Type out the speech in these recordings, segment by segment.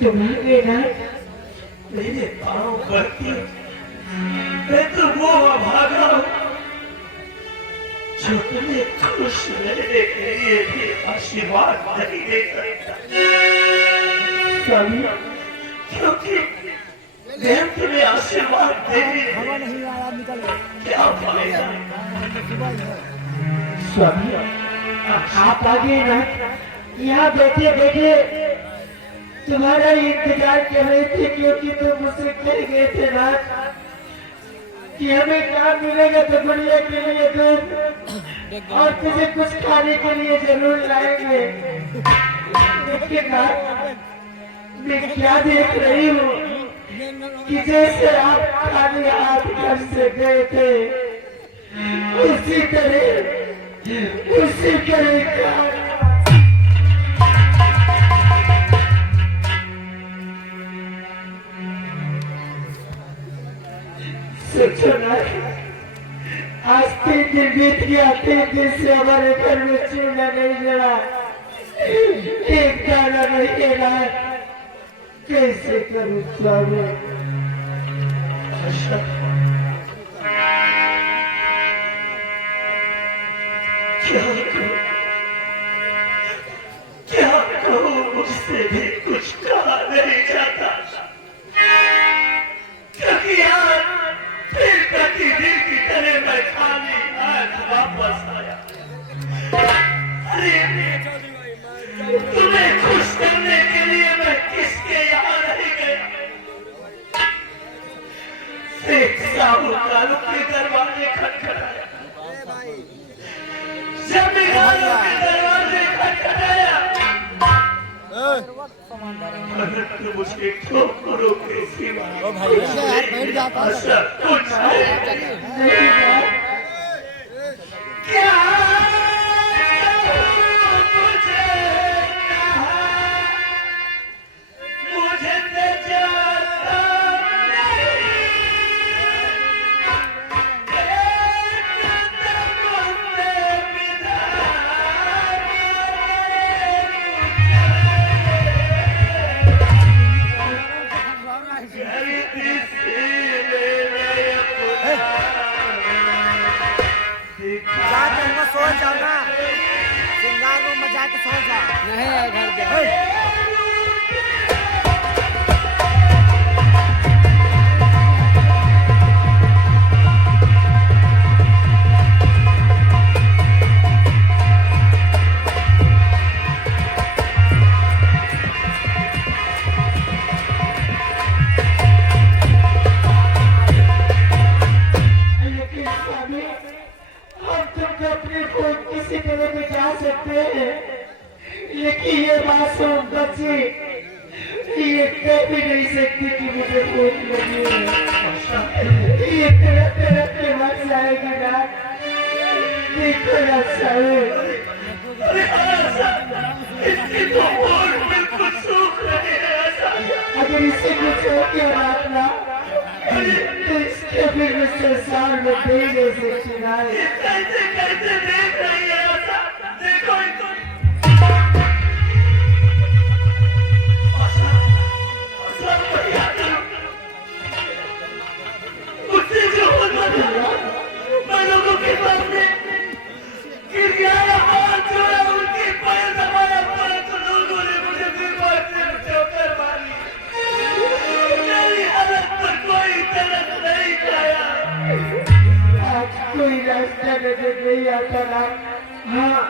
तुम्हारे ना मेरे पाँव पड़ती मैं तो वो भागा जो तुम्हें खुश रहने के लिए भी आशीर्वाद नहीं दे सकता स्वामी क्योंकि मैं तुम्हें आशीर्वाद दे क्या फायदा स्वामी आप आगे ना यहाँ बैठे बैठे तुम्हारा इंतजार कर रहे थे क्योंकि तुम मुझसे कह गए थे ना कि हमें काम मिलेगा तो बढ़िया के लिए दूध और तुझे कुछ खाने के लिए जरूर लाएंगे। लेकिन मैं क्या देख रही हूँ कि जैसे आप खाली हाथ घर से गए थे उसी तरह का सोचो ना आज 3 दिन बीत गया 3 दिन से हमारे घर में चूल्हा नहीं जला एक दाना नहीं गिरा कैसे करूं स्वामी क्या कहूँ मुझसे भी कुछ कहा नहीं जाता क्योंकि यार फिर प्रतिदिन की तरह मैं खाली आज वापस आया। अरे तुम्हें खुश करने के लिए मैं किसके यहाँ नहीं गया एक साहूकार के दरवाजे खटखटाया जमींदारों के दरवाजे खटखटाया मुझे ठोकरों के सिवा कुछ क्या लेकिन ये मासूम बच्ची ये कह भी नहीं सकती कि मुझे भूख लगी है। ये तेरे मर जाएगी ना देखो अच्छा है इसकी तो और बिल्कुल सूख रहे हैं अगर इसे कुछ हो गया ना तो इसके फिर मुझसे साल में दे नहीं सकती ना कैसे कैसे देख रही है देखो मुझसे जो होता था मैं लोगों के सामने गिर गया हाथ जोड़ा उनके पैर दबाया परंतु लोगों ने मुझे फिर से ठोकर मारी मेरी हालत पर कोई तरस नहीं खाया आज कोई रास्ता नजर नहीं आता ना हाँ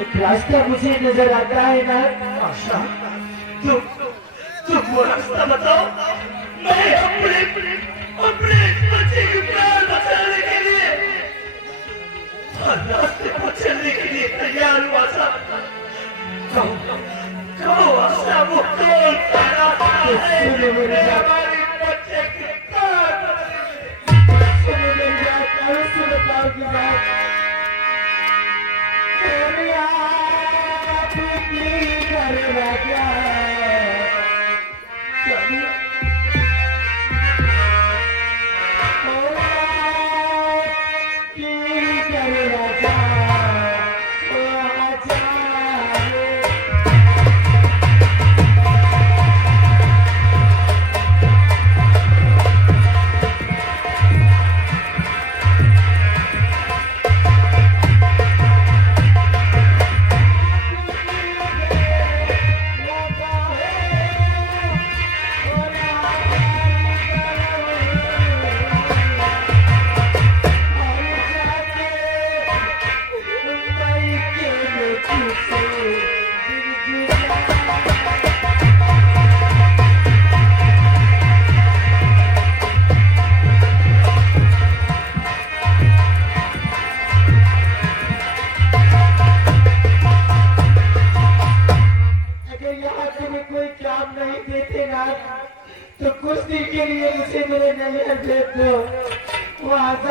एक रास्ता मुझे नजर आता है ना आशा तुम वो रास्ता बताओ मैं अपने बच्चे की प्राण बचाने के लिए रास्ते पर चलने के लिए तैयार हुआ था कहो आशा वो कौन सा रास्ता है हमारे बच्चे की प्राण बताओगी बात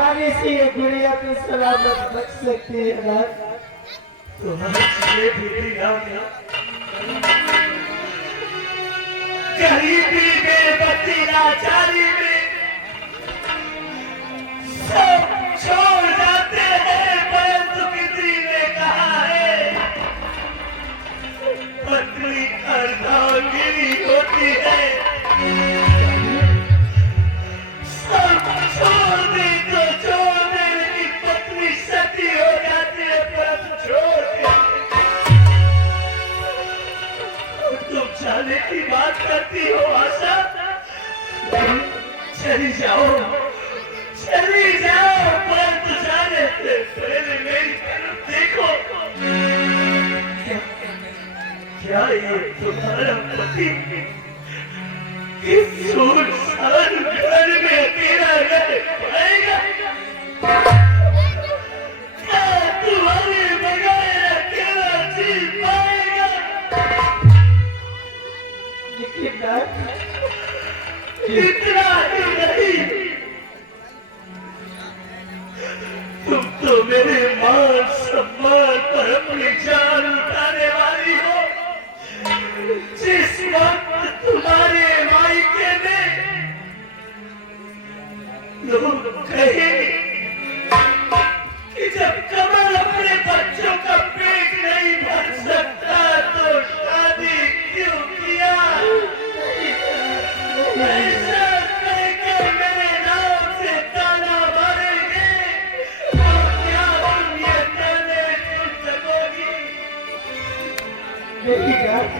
आगे से ये गुड़िया तो सलामत बच सकती है नाथ। तुम्हारे भी आ गया गरीबी में बची लाचारी में सब छोड़ जाते हैं, परंतु किसी ने कहा है पत्नी अर्धांगिनी होती है। सब छोड़ दी तो छोड़ दे, लेकिन पत्नी सती हो जाती है, परंतु छोड़ दे। तुम जाने की बात करती हो आशा, चली जाओ चली जाओ, परंतु जाने से पहले मेरी तरफ देखो। क्या ये तुम्हारा पति इस सुनसान घर में अकेला रह पाएगा? क्या तुम्हारे बगैर अकेला जी पाएगा? लेकिन नाथ, इतना ही नहीं, तुम तो मेरे मान सम्मान पर अपनी जान उठाने वाली हो। जिस वक्त तुम्हारे मायके में लोग कहेंगे कि जब कमल अपने बच्चों का पेट नहीं भर सकता तो शादी क्यों किया, ऐसा कहकर मेरे नाम से ताना मारेंगे, तो क्या तुम ये ताने सुन सकोगी? नहीं नाथ,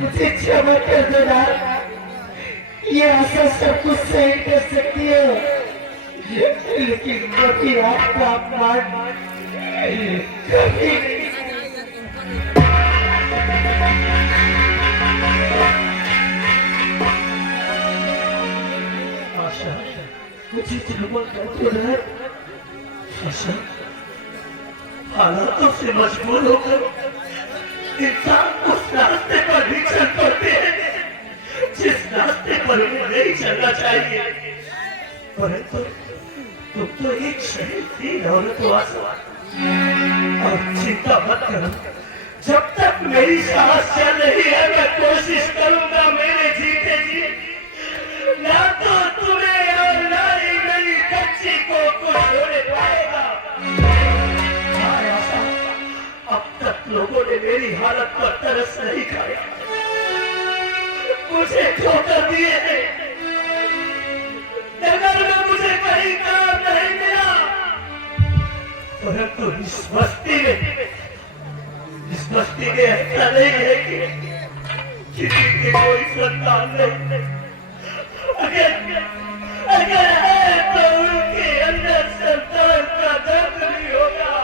मुझे क्षमा कर दो नाथ। ये आशा सब कुछ सही कर सकती है, लेकिन कभी आपका अपमान कभी नहीं। आशा, मुझे क्षमा कर दो नाथ। आशा, हालातों से मजबूर होकर इंसान उस रास्ते पर भी चल पड़ते हैं जिस रास्ते पर उन्हें नहीं चलना चाहिए। परंतु तुम तो एक शहीद औरत हो आशा, और चिंता मत करो, जब तक मेरी सांस चल रही है मैं कोशिश करूंगा मेरे जीते जी ना तो तुम्हें और ना ही मेरी बच्ची को कुछ होने पाएगा। हाँ आशा, अब तक लोगों ने मेरी हालत पर तरस नहीं खाया, मुझे ठोकर दिए हैं, नगर में मुझे कहीं काम नहीं मिला, परंतु इस बस्ती में ऐसा नहीं है कि किसी की कोई संतान नहीं। अगर है तो उनके अंदर संतान का दर्द नहीं होगा,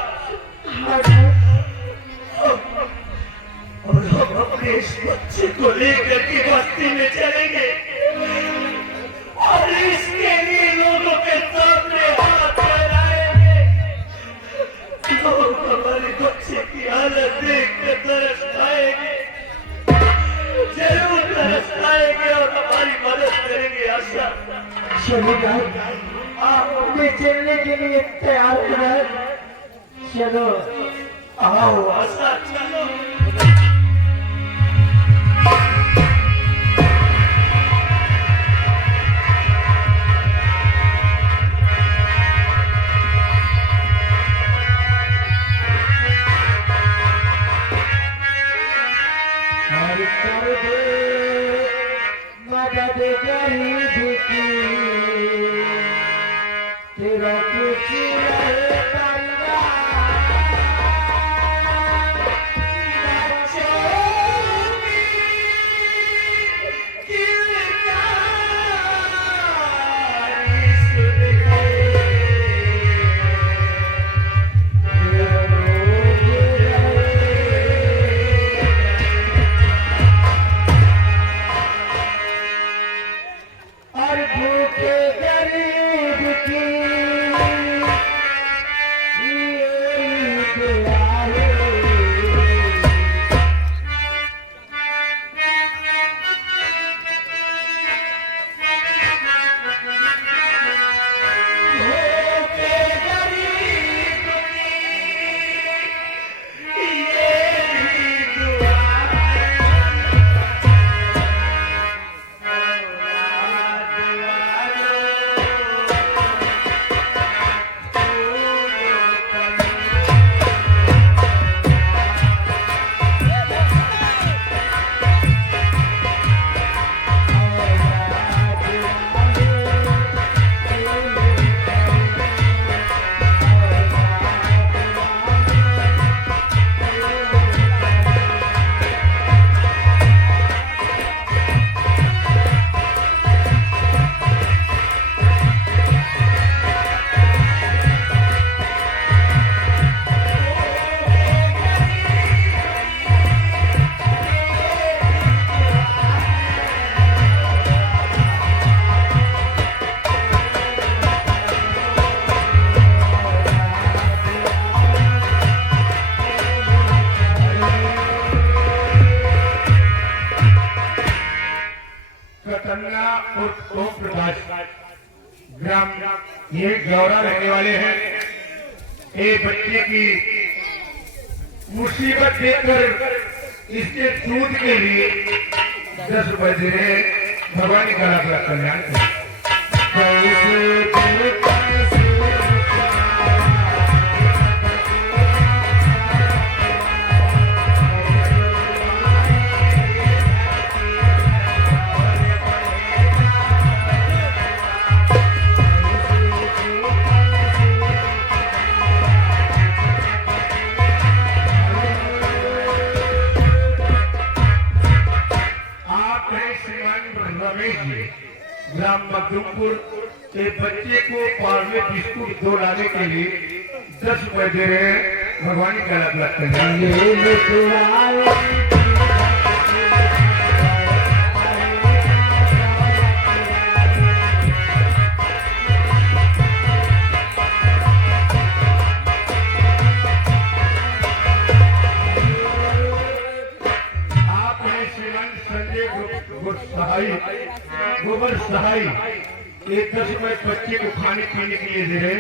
और हम अपने इस बच्चे को लेकर के बस्ती में चलेंगे और इसके लिए लोगों के सामने हाथ फैलाएंगे। लोग हमारे बच्चे की हालत देख कर तरस खाएंगे, जरूर तरस खाएंगे और हमारी मदद करेंगे। आशा, चलो नाथ, आप मैं चलने के लिए तैयार हो नाथ। चलो आओ आशा, चलो। मदद गरीब की तेरा कुछ रहे और भूखे गरीब की ये गौरा रहने वाले हैं। एक बच्चे की मुसीबत देखकर इसके दूध के लिए 10 रुपए दे रहे हैं। भगवान का लाख लाख कल्याण करें। ग्राम मखदूमपुर एक बच्चे को पार्ले बिस्कुट दो लाने के लिए 10 रुपए दे रहे हैं। भगवान का लाख लाख गोबर सहाय एक 10 रुपए बच्चे को खाने पीने के लिए दे रहे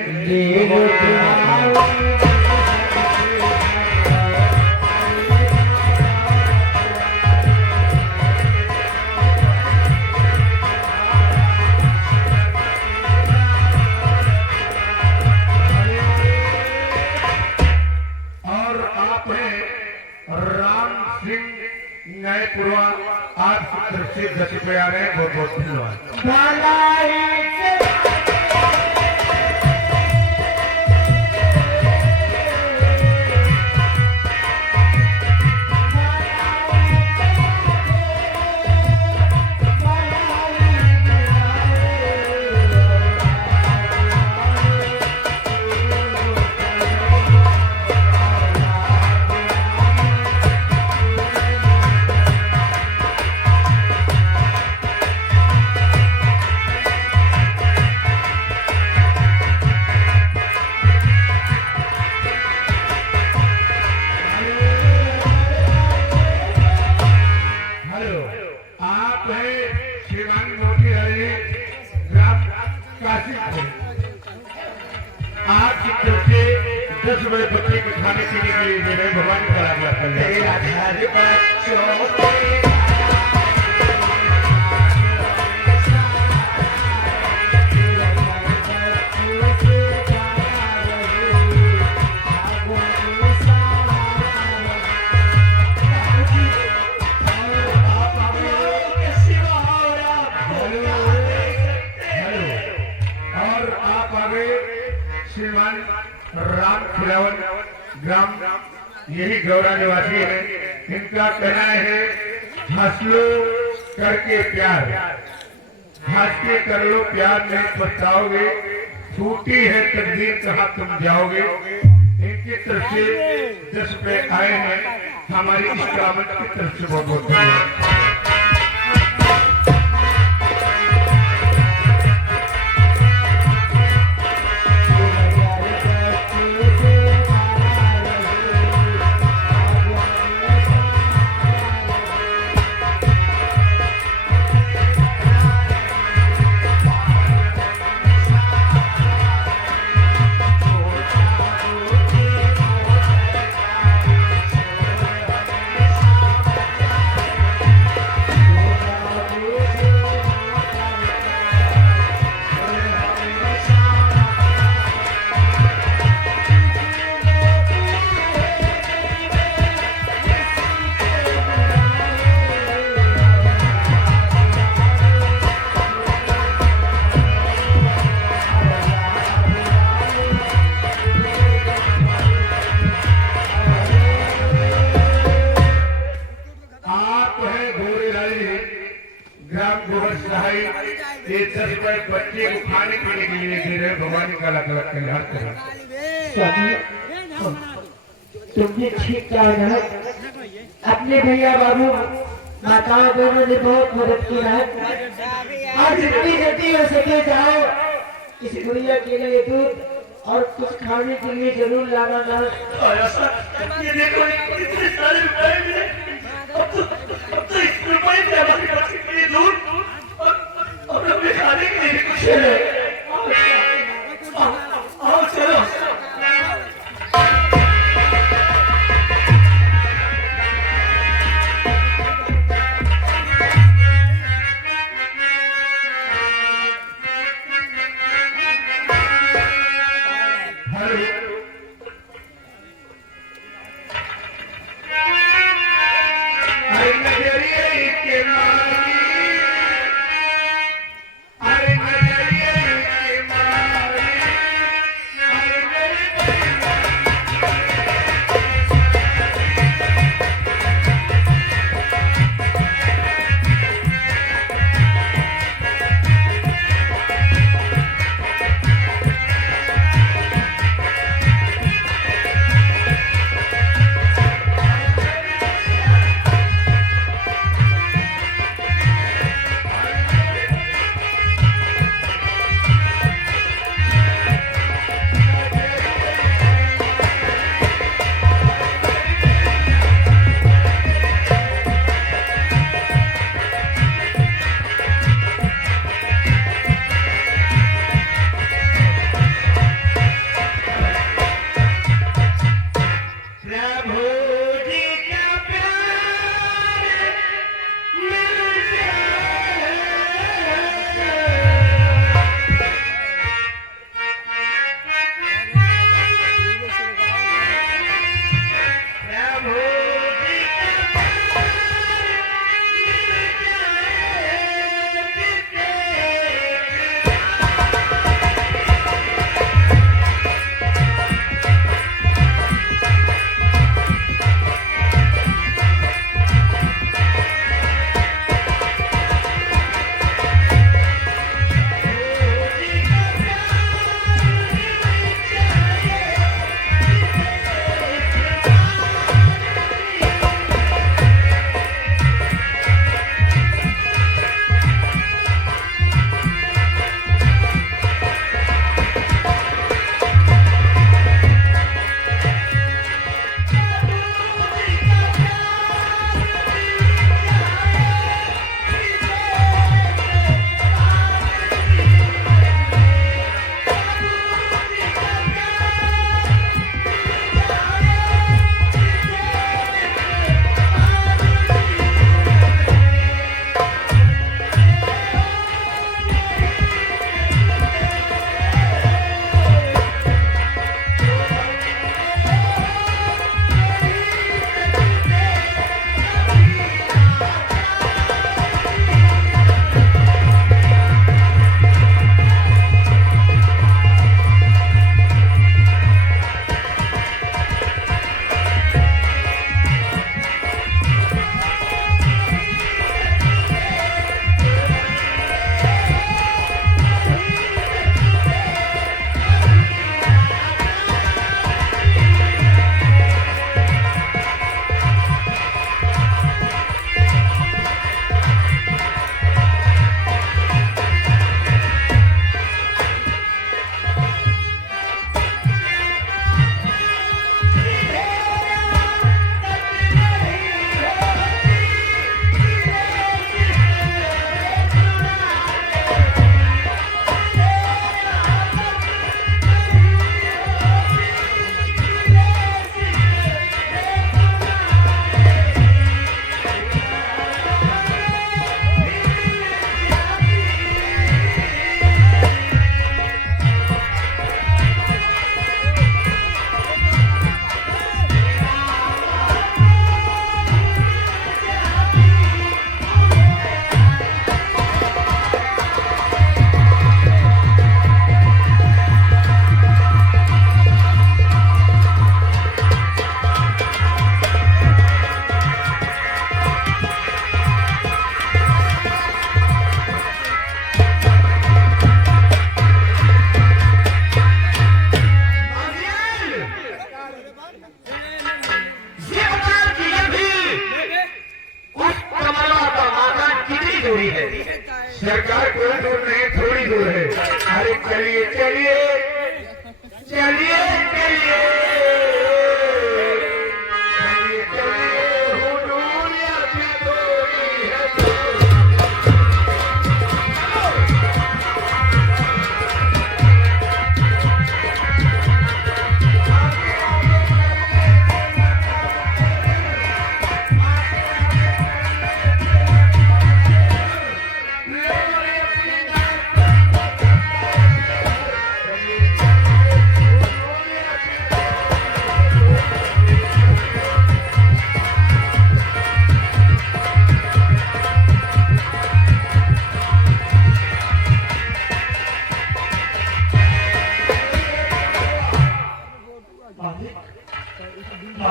और आप हैं राम सिंह न्यायपुरवा आपकी तरफ से 10 रुपए आ रहे हैं। बहुत बहुत धन्यवाद। आपकी तरफ से 10 रुपए बच्चे के खाने पीने के लिए दे रहे हैं। भगवान का लाख लाख श्रीमान राम खिलावन ग्राम यही गौरा निवासी है। इनका कहना है हंस लो करके प्यार, हंस के कर लो प्यार, नहीं पछताओगे, छूटी है तकदीर कहाँ तुम जाओगे। इनकी तरफ से 10 रुपए आए हैं। हमारी इस कामत की तरफ से बहुत बहुत धन्यवाद। ये 10 रुपए बच्चे को खाने पीने के लिए दे रहे हैं। भगवान का लाख लाख कल्याण करें। तुमने ठीक कहा है। अपने भैया बाबू माताओं दोनों ने बहुत मदद की है। और जितनी जल्दी हो सके जाओ इस गुड़िया के लिए दूध और कुछ खाने के लिए जरूर लाना ना। ये देखो इतने सारे रुपए मिले। अब तो इस रुपए से हमारी बच्ची के लिए दूध और अपने खाने के लिए कुछ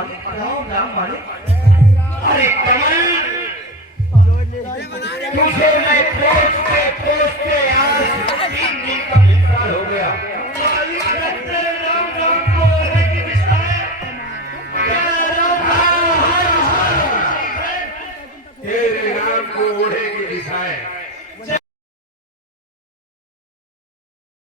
मालिक राम राम मालिक